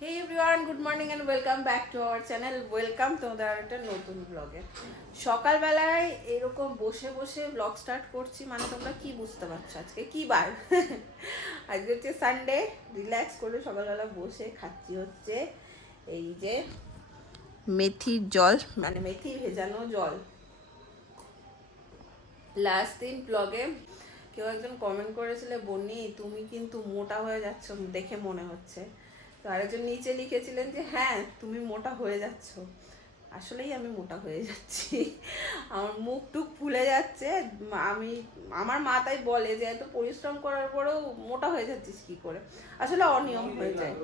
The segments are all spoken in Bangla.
Hey everyone, good morning and welcome back to our channel. Welcome তোমাদের আর একটা নতুন ব্লগে। সকালবেলায় এরকম বসে বসে ব্লগ স্টার্ট করছি, মানে তোমরা কি বুঝতে পারছো আজকে কি বার? আজকে হচ্ছে সানডে। রিল্যাক্স করে সকালবেলা বসে খাচ্ছি হচ্ছে এই যে মেথির জল, মানে মেথি ভেজানো জল। লাস্ট দিন ব্লগে কেউ একজন কমেন্ট করেছিলে, বন্নি তুমি কিন্তু মোটা হয়ে যাচ্ছ দেখে মনে হচ্ছে। তো আরেকজন নিচে লিখেছিলেন যে হ্যাঁ তুমি মোটা হয়ে যাচ্ছ। আসলেই আমি মোটা হয়ে যাচ্ছি, আমার মুখ টুক ফুলে যাচ্ছে। আমার মা তাই বলে যে এত পরিশ্রম করার পরেও মোটা হয়ে যাচ্ছিস কি করে। আসলে অনিয়ম হয়ে যায়,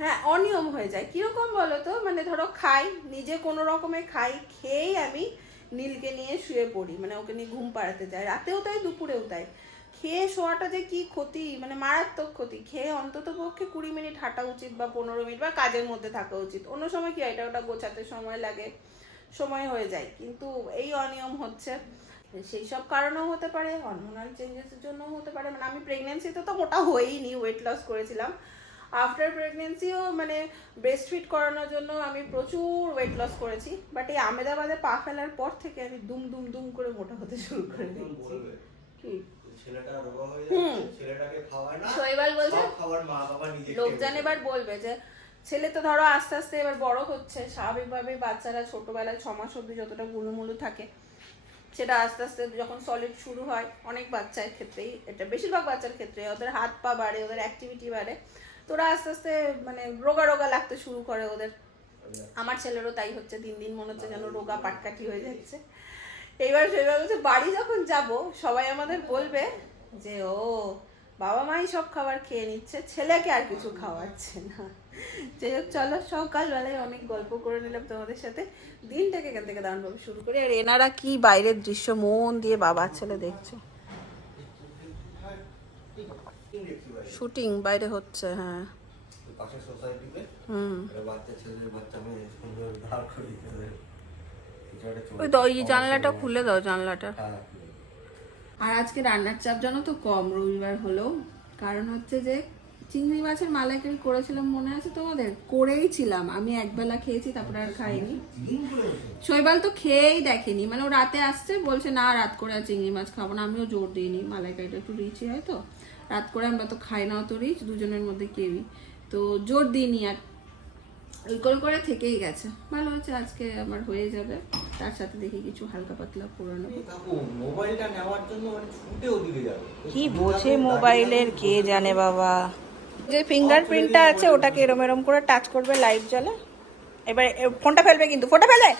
হ্যাঁ অনিয়ম হয়ে যায়। কিরকম বলো তো, মানে ধরো খাই, নিজে কোনো রকমে খাই, খেয়েই আমি নীলকে নিয়ে শুয়ে পড়ি, মানে ওকে নিয়ে ঘুম পাড়াতে যাই, রাতেও তাই দুপুরেও তাই। খেয়ে শোয়াটা যে কি ক্ষতি, মানে মারাত্মক ক্ষতি। খেয়ে অন্তত পক্ষে 20 মিনিট হাঁটা উচিত বা 15 মিনিট বা কাজের মধ্যে থাকা উচিত। অন্য সময় কি এটা ওটা গোছাতে সময় লাগে, সময় হয়ে যায়, কিন্তু এই অনিয়ম হচ্ছে। সেই সব কারণেও হতে পারে, হরমোনাল চেঞ্জেসের জন্য হতে পারে। মানে আমি প্রেগনেন্সিতে তো মোটা হইনি, ওয়েট লস করেছিলাম। আফটার প্রেগনেন্সিও মানে ব্রেস্ট ফিড করানোর জন্য আমি প্রচুর ওয়েট লস করেছি, বাট এই আমেদাবাদে পা ফেলার পর থেকে আমি দুম দুম দুম করে মোটা হতে শুরু করে দিয়েছি। কি লোকজন এবার বলবে যে ছেলে তো ধরো আস্তে আস্তে এবার বড় হচ্ছে, স্বাভাবিকভাবে বাচ্চারা ছোটবেলায় 6 মাস অব্দি যতটা গুলুমুলু থাকে, সেটা আস্তে আস্তে যখন সলিড শুরু হয়, অনেক বাচ্চার ক্ষেত্রেই এটা, বেশিরভাগ বাচ্চার ক্ষেত্রে ওদের হাত পা বাড়ে, ওদের অ্যাক্টিভিটি বাড়ে, তো ওরা আস্তে আস্তে মানে রোগা রোগা লাগতে শুরু করে ওদের। আমার ছেলেরও তাই হচ্ছে, দিন দিন মনে হচ্ছে যেন রোগা পাটকাঠি হয়ে যাচ্ছে। এইবার সেবার বলছে বাড়ি যখন যাব সবাই আমাদের বলবে যে ও বাবা মাই সব খাবার খেয়ে নিচ্ছে, ছেলেকে আর কিছু খাওয়াচ্ছে না। যাই হোক, চলো সকালবেলায় অনেক গল্প করে নিলাম তোমাদের সাথে, দিনটাকে এখান থেকে দারুণভাবে শুরু করি। আর এনারা কি বাইরের দৃশ্য মন দিয়ে বাবা ছেলে দেখছে, শুটিং বাইরে হচ্ছে। হ্যাঁ ওই দাও, এই জানলাটা খুলে দাও, জানলাটা। আর আজকে রান্নার চাপ জানো তো কম, রবিবার হলেও। কারণ হচ্ছে যে চিংড়ি মাছের মালাইকারি করেছিলাম, মনে আছে তোমাদের? করেই ছিলাম, আমি একবেলা খেয়েছি, তারপরে আর খাইনি। শৈবাল তো খেয়েই দেখেনি, মানে ও রাতে আসছে বলছে না রাত করে আর চিংড়ি মাছ খাবো না। আমিও জোর দিইনি, মালাইকারিটা একটু রিচই হয় তো, রাত করে আমরা তো খাই না অত রিচ, দুজনের মধ্যে কেউই, তো জোর দিইনি। আর ওই করে করে থেকেই গেছে। ভালো হচ্ছে আজকে আমার হয়ে যাবে, তার সাথে দেখি কিছু হালকা পাতলা করে নেবো। মোবাইলটা নেওয়ার জন্য ছুটেও দিকে যাবে, কি বোঝে মোবাইলের কে জানে বাবা। যে ফিঙ্গারপ্রিন্টটা আছে ওটাকে এরম এরম করে টাচ করবে লাইট জ্বলে, এবার ফোনটা ফেলবে, কিন্তু ফোনটা ফেলে।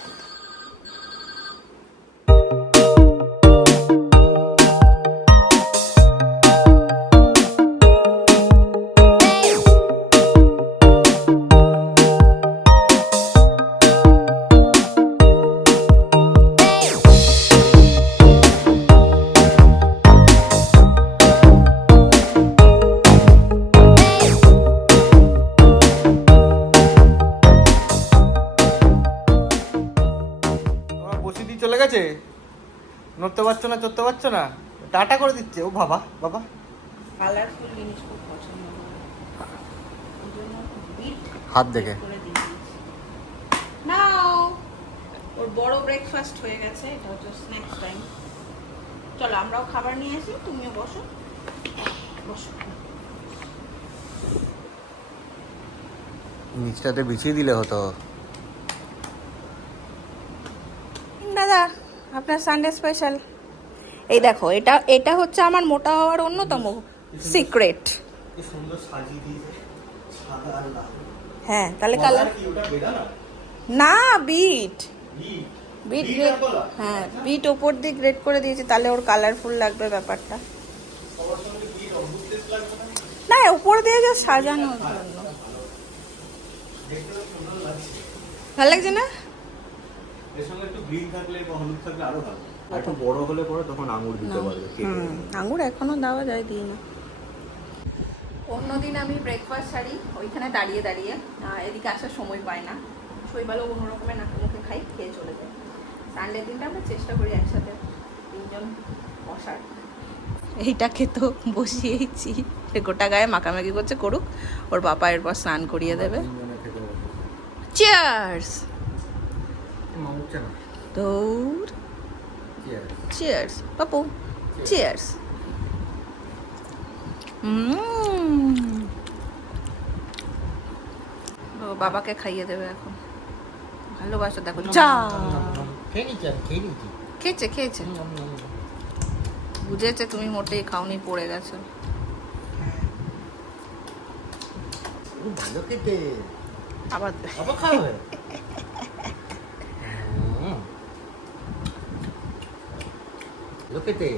চলে গেছে, নড়তে পারছো না, চড়তে পারছো না, টাটা করে দিচ্ছে। ও বাবা বাবা, কালারফুল জিনিস খুব পছন্দ করে, ওইজন্য বিট হাত দেখে করে দিয়েছি। নাও, ওর বড় ব্রেকফাস্ট হয়ে গেছে, এটা হচ্ছে স্ন্যাক্স টাইম। চলো আমরাও খাবার নিয়ে আসি, তুমিও বসো বসো। নিচটাতে বিছিয়ে দিলে হতো। দাদা আপনার সানডে স্পেশাল, এই দেখো, এটা এটা হচ্ছে আমার মোটা হওয়ার অন্যতম সিক্রেট। কি সুন্দর সাজিয়ে দিয়েছে, সাদা আর লাল। হ্যাঁ তাহলে কালার কি ওটা বেদানা না, বিট বিট গ্রেট। হ্যাঁ বিট ওপর দিয়ে গ্রেট করে দিয়েছি, তাহলে ওর কালারফুল লাগবে ব্যাপারটা। সবার সঙ্গে বিট অদ্ভুত টেস্ট লাগবে না না? উপর দিয়ে যে সাজানোর জন্য দেখতে তো সুন্দর লাগছে, ভালো লাগছে না? এর সঙ্গে একটু গ্রিন থাকলে বা হলুদ থাকলে আরো ভালো। একটু বড় হলে পরে তখন আঙুর দিতে পারবে, আঙুর এখনো দেওয়া যায়, দিই না। অন্যদিন আমি ব্রেকফাস্ট সারি ওইখানে দাঁড়িয়ে দাঁড়িয়ে, এদিকে আসার সময় পাই না, শৈবালও কোনো রকমের নাকে মুখে খাই, খেয়ে চলে যায়। সানডে দিনটা আমরা চেষ্টা করি একসাথে তিনজন বসার। এইটাকে তো বসিয়েইছি। সে গোটা গায়ে মাখামাখি করছে, করুক, ওর বাবা এরপর স্নান করিয়ে দেবে। চিয়ার্স। দৌড়। Cheers Papu, cheers. ও বাবাকে খাইয়ে দেবে এখন, ভালোবাসা দেখো। চা খেয়েছে, খেয়েছে, বুঝেছে তুমি মোটেই খাওনি, পড়ে গেছো। ভালো খেতে, আবার আবার খাবে। ভালো খেতে।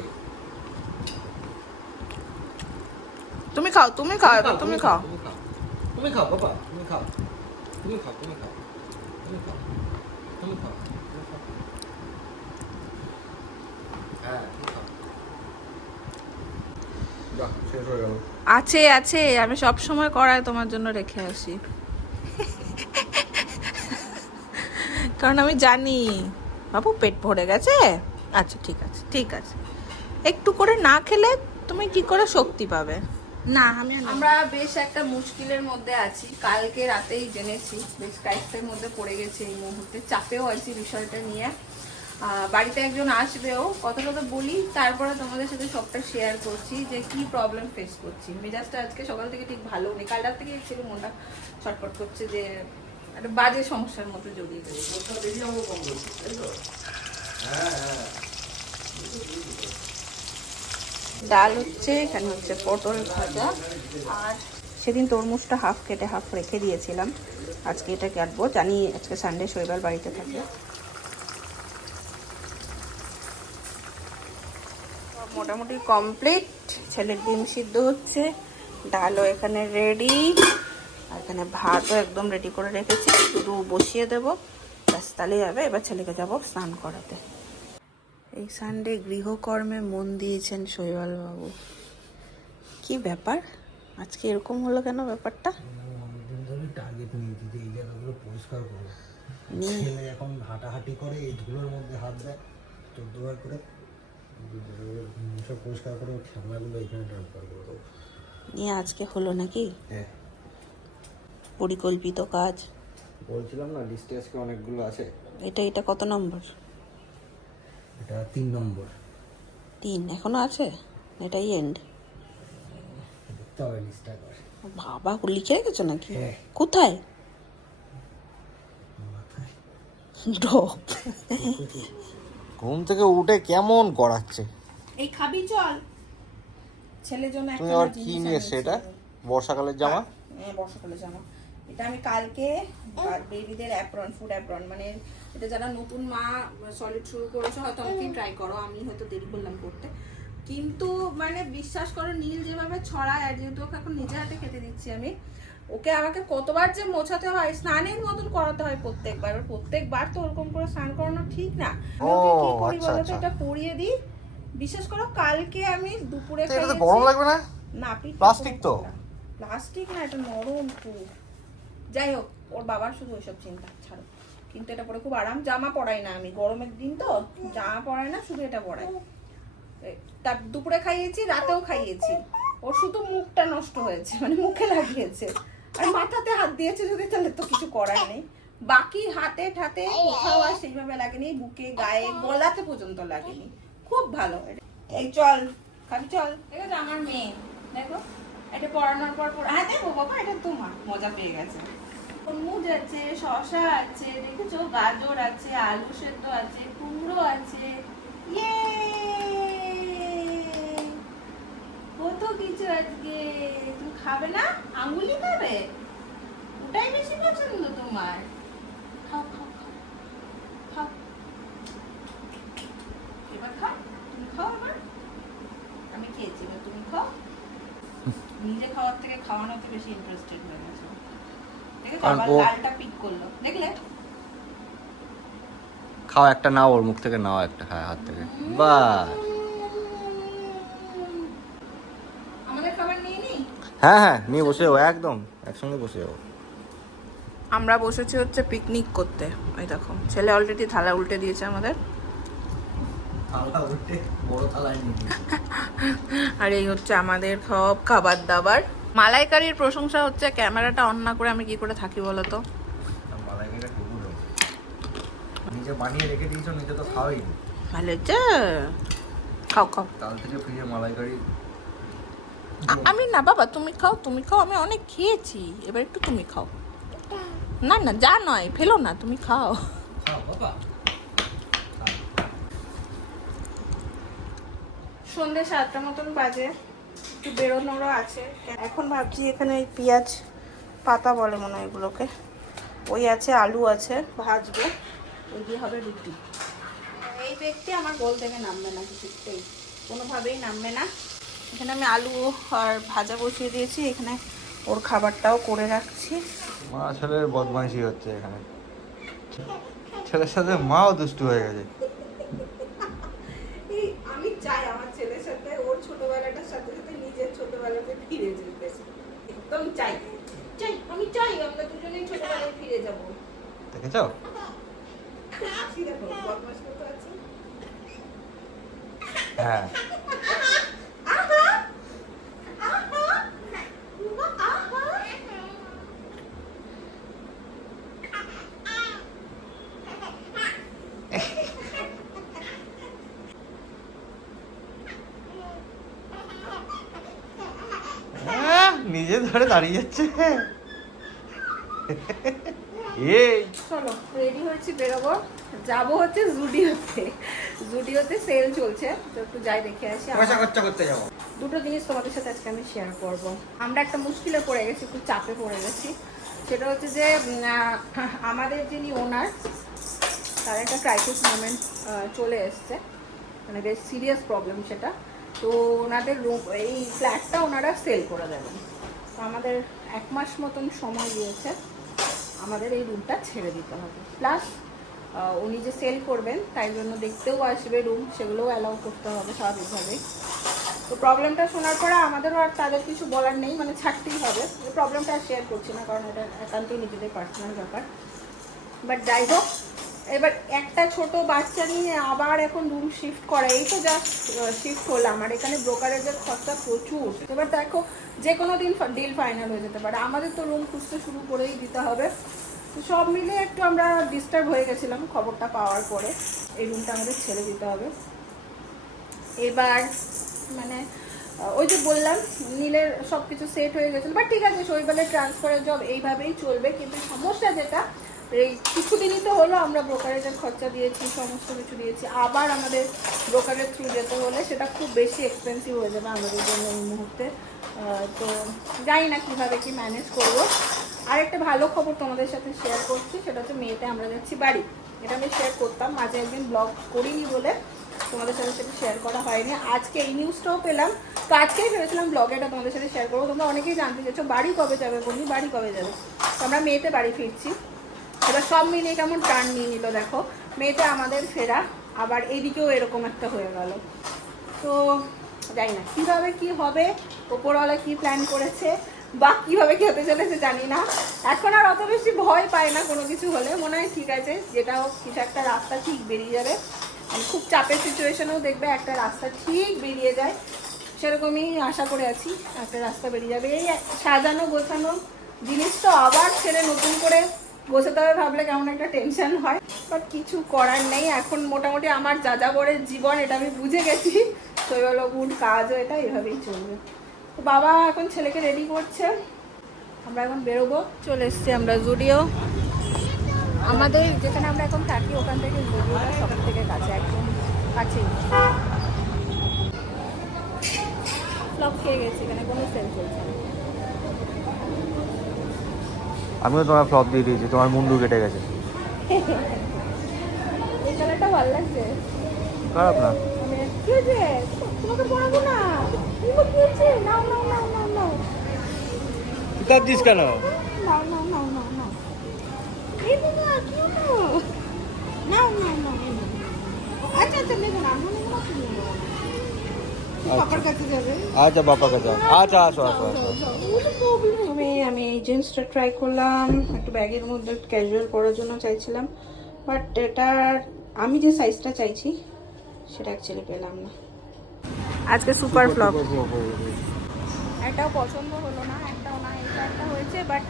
তুমি খাও, তুমি খাও, এবার তুমি খাও। তুমি খাও বাবা, তুমি খাও, তুমি খাও, তুমি খাও, তুমি খাও, তুমি খাও, তুমি খাও। হ্যাঁ, তুমি খাও। বাহ, শেষ হয়ে গেল। আছে আছে, আমি সব সময় কড়াই তোমার জন্য রেখে আসি, কারণ আমি জানি বাবু পেট ভরে গেছে। আচ্ছা ঠিক আছে, ঠিক আছে, একটু করে না খেলে তুমি কি করে শক্তি পাবে? না আমরা বেশ একটা মুশকিলের মধ্যে আছি, কালকে রাতেই জেনেছি, বেশ টাইপসের মধ্যে পড়ে গেছে এই মুহূর্তে, চাপেও আছি বিষয়টা নিয়ে। বাড়িতে একজন আসবেও, কথাটা তো বলি, তারপরে তোমাদের সাথে সবটা শেয়ার করছি যে কি প্রবলেম ফেস করছি। মেজাজটা আজকে সকাল থেকে ঠিক ভালো নেই, কাল রাত থেকে ছিল মনটা ছটফট করছে যে একটা বাজে সমস্যার মধ্যে জড়িয়ে গেছে। ডাল হচ্ছে, এখানে হচ্ছে পটল ভাজা, আর সেদিন তরমুজটা হাফ কেটে হাফ রেখে দিয়েছিলাম, আজকে এটা কাটবো, জানি আজকে সানডে শৈবাল বাড়িতে থাকে। মোটামুটি কমপ্লিট, ছেলের ডিম সিদ্ধ হচ্ছে, ডালও এখানে রেডি, আর এখানে ভাতও একদম রেডি করে রেখেছি, শুধু বসিয়ে দেবো, ব্যাস তাহলেই হবে। এবার ছেলেকে যাব স্নান করাতে। এই সানডে গৃহকর্মে মন দিয়েছেন শৈবাল বাবু, কি ব্যাপার আজকে এরকম হলো কেন ব্যাপারটা? অনেকদিন ধরে টার্গেট নিয়েছি যে এই জায়গাগুলো পরিষ্কার করবো। ছেলে এখন হাঁটাহাঁটি করে এই ধুলোর মধ্যে হাত দেয় 14 বার করে, সব পরিষ্কার করে খেলনাগুলো এখানে ট্রান্সফার করে দেবো। নিয়ে আজকে হলো নাকি হ্যাঁ, পরিকল্পিত কাজ? বলছিলাম না লিস্টে আজকে অনেকগুলো আছে। এটা কত নম্বর? এটা 3 নম্বর। 3 এখনো আছে? এটাই এন্ড? দেখতে হবে লিস্টটা করে। বাবা লিখে রেখেছো নাকি? হ্যাঁ। কোথায়? মাথায়। ঢোক। ঘুম থেকে উঠে কেমন করাচ্ছে। এই খাবি চল, ছেলের জন্য তুমি একটা আবার জিনিস কি নিয়ে এসছো? এটা বর্ষাকালের জামা? হ্যাঁ বর্ষাকালের জামা। এটা আমি কালকে বেবিদের অ্যাপ্রন, ফুড অ্যাপ্রন, মানে এটা যারা নতুন মা সলিড শুরু করেছে হয়তো অনেকেই ট্রাই করো, আমি হয়তো দেরি করলাম করতে, কিন্তু মানে বিশ্বাস করো নীল যেভাবে ছড়ায়, আর যেহেতু ওকে এখন নিজে হাতে খেতে দিচ্ছি আমি, ওকে আমাকে কতবার যে মোছাতে হয়, স্নানের মতন করাতে হয় প্রত্যেকবার, প্রত্যেকবার তো ওরকম করে স্নান করানো ঠিক না। আমি ওকে কি করি বলতো, এটা করিয়ে দিই। বিশেষ করো কালকে আমি দুপুরে এটা তো গরম লাগবে না? না পিঠ প্লাস্টিক তো? প্লাস্টিক না, এটা নরম খুব। যাই হোক, ওর বাবার শুধু ওইসব চিন্তা, ছাড়ো। কিন্তু এটা পরে খুব আরাম, জামা পরাই না আমি, গরমের দিন তো জামা পরাই না, শুধু এটা পরাই। তার দুপুরে খাইয়েছি, রাতেও খাইয়েছি, ওর শুধু মুখটা নষ্ট হয়েছে, মানে মুখে লাগিয়েছে, আর মাথাতে হাত দিয়েছে যদি, তাহলে তো কিছু করার নেই। বাকি হাতে ঠাতে কোথাও আর সেইভাবে লাগেনি, বুকে গায়ে গলাতে পর্যন্ত লাগেনি, খুব ভালো। এই চল খাবি চল, ঠিক আছে আমার মেয়ে, দেখো এটা পড়ানোর পর হ্যাঁ দেখো বাবা, এটা তোমার মজা পেয়ে গেছে। তরমুজ আছে, শসা আছে, দেখেছো গাজর আছে, আলু সেদ্ধ আছে, কুমড়ো আছে, ইয়ে কত কিছু আজকে। তুমি খাবে না? আঙুলি খাবে? ওটাই বেশি পছন্দ তোমার? খাও খাও খাও খাও, এবার খাও, তুমি খাও এবার। আমি খেয়েছি, এবার তুমি খাও। নিজে খাওয়ার থেকে খাওয়ানোতে বেশি ইন্টারেস্টেড হয়ে গেছে, দেখেছো আবার লালটা পিক করলো, দেখলে? খাও একটা, নাও ওর মুখ থেকে, নাও একটা, হ্যাঁ হাত থেকে, বাহ। আমাদের খাবার নিয়ে নি। হ্যাঁ হ্যাঁ নিয়ে বসে যাও, একদম একসঙ্গে বসে যাও। আমরা বসেছি হচ্ছে পিকনিক করতে, এই দেখো ছেলে অলরেডি থালা উল্টে দিয়েছে আমাদের। থালা উঠে বড় থালায় নিয়ে নিই। আর এই হচ্ছে আমাদের সব খাবার দাবার। মালাইকারির প্রশংসা হচ্ছে, ক্যামেরাটা অন না করে আমি কি করে থাকি বলো তো? মালাইকারিটা খুবই নিজে বানিয়ে রেখে দিয়েছো, নিজে তো খাওয়াই নি। ভালো হচ্ছে, খাও খাও। কাল থেকে ফ্রিজে মালাইকারি। আমি না বাবা, তুমি খাও তুমি খাও, আমি অনেক খেয়েছি, এবার একটু তুমি খাও। না না যা নয় ফেলো না, তুমি খাও। খাও বাবা। সন্ধ্যে 7টা মতন বাজে, একটু বেরোনোরও আছে। এখন ভাবছি এখানে এই পেঁয়াজ পাতা বলে মনে হয় এগুলোকে, ওই আছে, আলু আছে, ভাজবো, ওই দিয়ে হবে রুটি। এই ব্যক্তি আমার গোল থেকে নামবে না, কিছুতেই কোনোভাবেই নামবে না। এখানে আমি আলু আর ভাজা বসিয়ে দিয়েছি, এখানে ওর খাবারটাও করে রাখছি। মা ছেলের বদমাইশি হচ্ছে এখানে, ছেলের সাথে মাও দুষ্টু হয়ে গেছে। আমি চাই আমার ছেলের সাথে ওর ছোটবেলাটার সাথে সাথে নিজের ছোটবেলাতে ফিরে যেতে, একদম চাই চাই, আমি চাই আমরা দুজনেই ছোটবেলায় ফিরে যাবো। দেখেছ? আসি দেখো বদমাশ কত আছে। হ্যাঁ। নিজে ধরে দাঁড়িয়ে যাচ্ছে। এই চলো রেডি হয়েছি, বেরোবো, যাবো হচ্ছে জুডিওতে। জুডিওতে সেল চলছে, তো একটু যাই দেখে আসি। পয়সা খরচা করতে যাবো। দুটো জিনিস তোমাদের সাথে আজকে আমি শেয়ার করব। আমরা একটা মুশকিলে পড়ে গেছি, একটু চাপে পড়ে গেছি। সেটা হচ্ছে যে আমাদের যিনি ওনার, তার একটা ক্রাইসিস মোমেন্ট চলে এসছে, মানে বেশ সিরিয়াস প্রবলেম সেটা। তো ওনাদের রুম, এই ফ্ল্যাটটা ওনারা সেল করে দেবেন। তো আমাদের 1 মাস মতন সময় দিয়েছে, আমাদের এই রুমটা ছেড়ে দিতে হবে। প্লাস উনি যে সেল করবেন তাই জন্য দেখতেও আসবে রুম, সেগুলোও অ্যালাউ করতে হবে স্বাভাবিকভাবেই। তো প্রবলেমটা শোনার পরে আমাদেরও আর তাদের কিছু বলার নেই, মানে ছাড়তেই হবে। প্রবলেমটা আর শেয়ার করছি না, কারণ এটা একান্তই নিজেদের পার্সোনাল ব্যাপার। বাট যাই হোক, এবার একটা ছোট বাচ্চা নিয়ে আবার এখন রুম শিফট করা, এই তো জাস্ট শিফট হলাম, আর এখানে ব্রোকারেজের খরচা প্রচুর। এবার দেখো যে কোনো দিন ডিল ফাইনাল হয়ে যেতে পারে, আমাদের তো রুম খুঁজতে শুরু করেই দিতে হবে। তো সব মিলে একটু আমরা ডিস্টার্ব হয়ে গেছিলাম খবরটা পাওয়ার পরে। এই রুমটা আমাদের ছেড়ে দিতে হবে এবার। মানে ওই যে বললাম নীলের সব কিছু সেট হয়ে গেছিলো, বাট ঠিক আছে, শৈবালের ট্রান্সফারের জব এইভাবেই চলবে। কিন্তু সমস্যা যেটা, এই কিছুদিনই তো হলো আমরা ব্রোকারেজের খরচা দিয়েছি, সমস্ত কিছু দিয়েছি, আবার আমাদের ব্রোকারের থ্রু যেতে হলে সেটা খুব বেশি এক্সপেন্সিভ হয়ে যাবে আমাদের জন্য এই মুহূর্তে। তো জানি না কীভাবে কি ম্যানেজ করব। আর একটা ভালো খবর তোমাদের সাথে শেয়ার করছি, সেটা হচ্ছে মেয়েতে আমরা যাচ্ছি বাড়ি। এটা আমি শেয়ার করতাম, মাঝে একদিন ব্লগ করিনি বলে তোমাদের সাথে সেটা শেয়ার করা হয়নি। আজকে এই নিউজটাও পেলাম, তো আজকেই ভেবেছিলাম ব্লগে এটা তোমাদের সাথে শেয়ার করবো। তোমরা অনেকেই জানতে চাইছো বাড়ি কবে যাবে, বলি বাড়ি কবে যাবে। তো আমরা মেয়েতে বাড়ি ফিরছি। এবার সব মিলিয়ে কেমন টার্ন নিয়ে নিল দেখো, মেয়েটা আমাদের ফেরা, আবার এইদিকেও এরকম একটা হয়ে গেল। তো জানি না কীভাবে কি হবে, ওপরওয়ালা কি প্ল্যান করেছে বা কীভাবে কি হতে চলেছে জানি না। এখন আর অত বেশি ভয় পায় না কোনো কিছু হলে, মনে হয় ঠিক আছে যেটা হোক কিছু একটা রাস্তা ঠিক বেরিয়ে যাবে। খুব চাপের সিচুয়েশনেও দেখবে একটা রাস্তা ঠিক বেরিয়ে যায়, সেরকমই আশা করে আছি একটা রাস্তা বেরিয়ে যাবে। এই সাজানো গোছানো জিনিস তো আবার ছেড়ে নতুন করে গোছাতে হবে ভাবলে কেমন একটা টেনশন হয়, বাট কিছু করার নেই। এখন মোটামুটি আমার যাযাবরের জীবন, এটা আমি বুঝে গেছি। শৈবালগুড কাজও এটা এভাবেই চলবে। তো বাবা এখন ছেলেকে রেডি করছে, আমরা এখন বেরোবো। চলে এসছি আমরা জুডিও। আমাদের যেখানে আমরা এখন থাকি ওখান থেকে জুডিওটা সব থেকে কাছে, একদম কাছেই। ফ্লপ খেয়ে গেছি, এখানে কোনো সেল চলছে না। আমিও তোমার ফ্লপ দিয়ে দিয়েছি, তোমার মুন্ডু কেটে গেছে। এই কালারটা ভালো লাগছে, খারাপ না। কি হয়েছে তোমাকে পড়াবো না, কি হয়েছে, নাও নাও নাও নাও নাও তুই কাঁদছিস কেন? নাও নাও নাও নাও নাও, এই বাবা কি হলো, নাও নাও নাও। আচ্ছা আচ্ছা নেবো না, আমরা নেবো না, তুমি নেবো না, পাপার কাছে যাবে। আচ্ছা বাপা কাছে, আচ্ছা আসো আসো আসো। আমি এই জিন্সটা ট্রাই করলাম, একটু ব্যাগের মধ্যে ক্যাজুয়াল পরার জন্য চাইছিলাম, বাট এটার আমি যে সাইজটা চাইছি সেটা অ্যাকচুয়ালি পেলাম না। আজকে সুপার ফ্লপ, একটাও পছন্দ হলো না, একটাও না। এটা একটা হয়েছে, বাট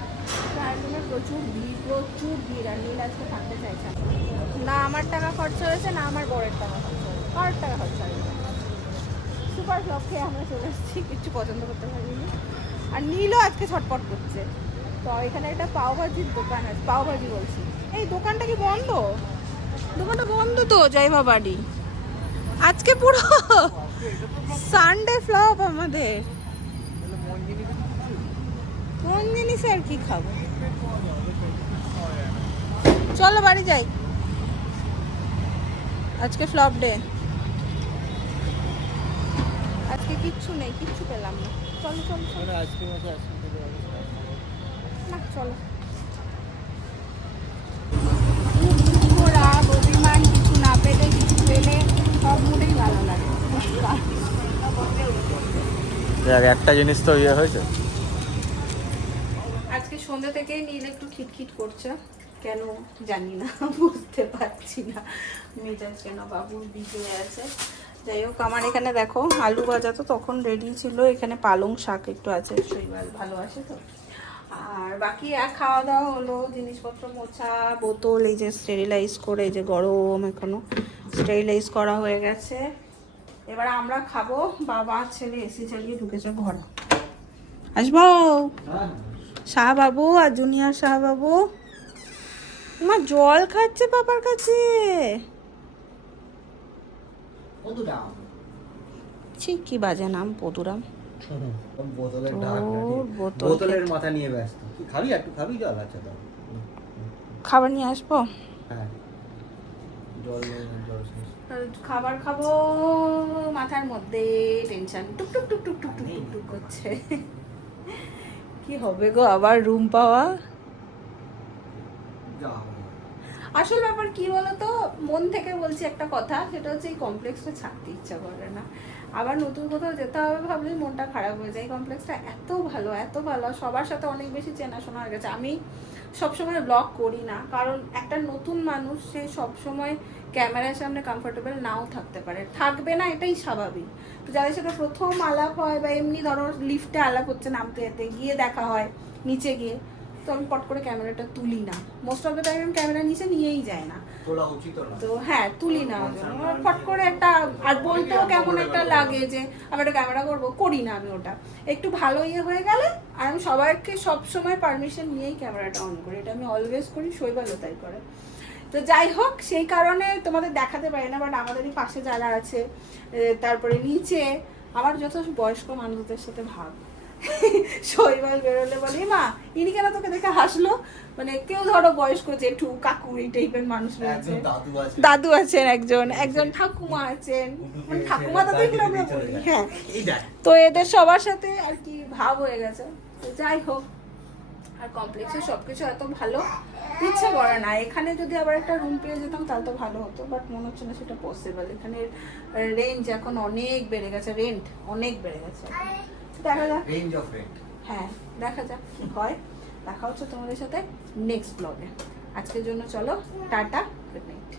ট্রায়াল প্রচুর ভিড়, আর নীল আজকে থাকতে চাইছে না। আমার টাকা খরচা হয়েছে না, আমার বরের টাকা খরচা হয়েছে, কার টাকা খরচা হয়েছে। সুপার ফ্লপ খেয়ে আমরা চলে এসেছি, কিচ্ছু পছন্দ করতে পারিনি। আর নীলও আজকে ছটপট করছে। তো এখানে একটা পাওভাজির দোকান আছে, পাওভাজি বলছি, এই দোকানটা কি বন্ধ? দোকানটা বন্ধ তো, জয়ভা বাড়ি। আজকে পুরো সানডে ফ্লপ আমাদের। কোন জিনিস আর কি খাবো, চলো বাড়ি যাই, আজকে ফ্লপ ডে। আজকে কিচ্ছু নেই, কিচ্ছু পেলাম না। চলো চলো চলো না, চলো। ওরা অভিমান, কিছু না পেলে কিছু পেলে সব মুডেই ভালো লাগে। একটা জিনিস তো ইয়ে হয়েছে, আজকে সন্ধ্যা থেকেই নীল একটু খিটখিট করছে, কেন জানি না, বুঝতে পারছি না মেজাজ কেন বাবুর দিকে আছে। যাই হোক, আমার এখানে দেখো আলু ভাজা তো তখন রেডি ছিল, এখানে পালং শাক একটু আছে, শৈবাল ভালো আসে তো। আর বাকি খাওয়া দাওয়া হলো, জিনিসপত্র মোছা, বোতল এই যে স্টেরিলাইজ করে, এই যে গরম এখনো স্টেরিলাইজ করা হয়ে গেছে। এবার আমরা খাবো, বাবা ছেলে এসি চালিয়ে ঢুকেছে ঘরে। আসবো শাহ বাবু আর জুনিয়র শাহ বাবু। আমার জল খাচ্ছে পাপার কাছে। ছি, কি বাজে নাম, পদুরাম। বোতলের বোতলের মাথা নিয়ে ব্যস্ত। তুই খাবি, একটু খাবি জল? আচ্ছা দাও, খাবার নিয়ে আসবো। হ্যাঁ জল খাবার খাবো, মাথার মধ্যে টেনশন টুক টুক টুক টুক টুক টুক টুক করছে। কি হবে গো আবার রুম পাওয়া। আসল ব্যাপার কি বলতো, মন থেকে বলছি একটা কথা, সেটা হচ্ছে এই কমপ্লেক্সটা ছাড়তে ইচ্ছা করে না। আবার নতুন কোথাও যেতে হবে ভাবলেই মনটা খারাপ হয়ে যায়। এই কমপ্লেক্সটা এত ভালো, এত ভালো, সবার সাথে অনেক বেশি চেনাশোনা হয়ে গেছে। আমি সবসময় ব্লগ করি না, কারণ একটা নতুন মানুষ, সে সবসময় ক্যামেরার সামনে কমফোর্টেবল নাও থাকতে পারে, থাকবে না, এটাই স্বাভাবিক। তো যাদের সাথে প্রথম আলাপ হয়, বা এমনি ধরো লিফটে আলাপ হচ্ছে, নামতে যেতে গিয়ে দেখা হয়, নিচে গিয়ে, তো আমি পট করে ক্যামেরাটা তুলি না। মোস্ট অফ দ্য টাইম আমি ক্যামেরা নিচে নিয়েই যায় না, তো হ্যাঁ তুলি না। ফট করে একটা, আর বলতেও কেমন একটা লাগে যে আমি একটা ক্যামেরা করবো, করি না আমি ওটা। একটু ভালো ইয়ে হয়ে গেলে, আর আমি সবাইকে সবসময় পারমিশন নিয়েই ক্যামেরাটা অন করি, এটা আমি অলওয়েজ করি, শৈবালও তাই করে। তো যাই হোক, সেই কারণে তোমাদের দেখাতে পারি না, বাট আমাদেরই পাশে যারা আছে, তারপরে নিচে আমার যত বয়স্ক মানুষদের সাথে ভাব, শৈবাল বেরোলে বলি মা ইনি কেন তোকে দেখে হাসলো, মানে কেউ ধরো বয়স্ক জেঠু কাকু এই টাইপের মানুষ রয়েছে, দাদু আছেন, একজন ঠাকুমা আছেন, মানে ঠাকুমা দাদুগুলো আমরা বলি, হ্যাঁ। তো এদের সবার সাথে আর কি ভাব হয়ে গেছে। তো যাই হোক, আর কমপ্লেক্সে সবকিছু এত ভালো, ইচ্ছে করে না। এখানে যদি আবার একটা রুম পেয়ে যেতাম তাহলে তো ভালো হতো, বাট মনে হচ্ছে না সেটা পসিবল। এখানে রেঞ্জ এখন অনেক বেড়ে গেছে, রেন্ট অনেক বেড়ে গেছে। দেখা যাক, রেঞ্জ অফ রেন্ট, হ্যাঁ দেখা যাক কি হয়। দেখা হচ্ছে তোমাদের সাথে নেক্সট ব্লগে। আজকের জন্য চলো, টাটা, গুড নাইট।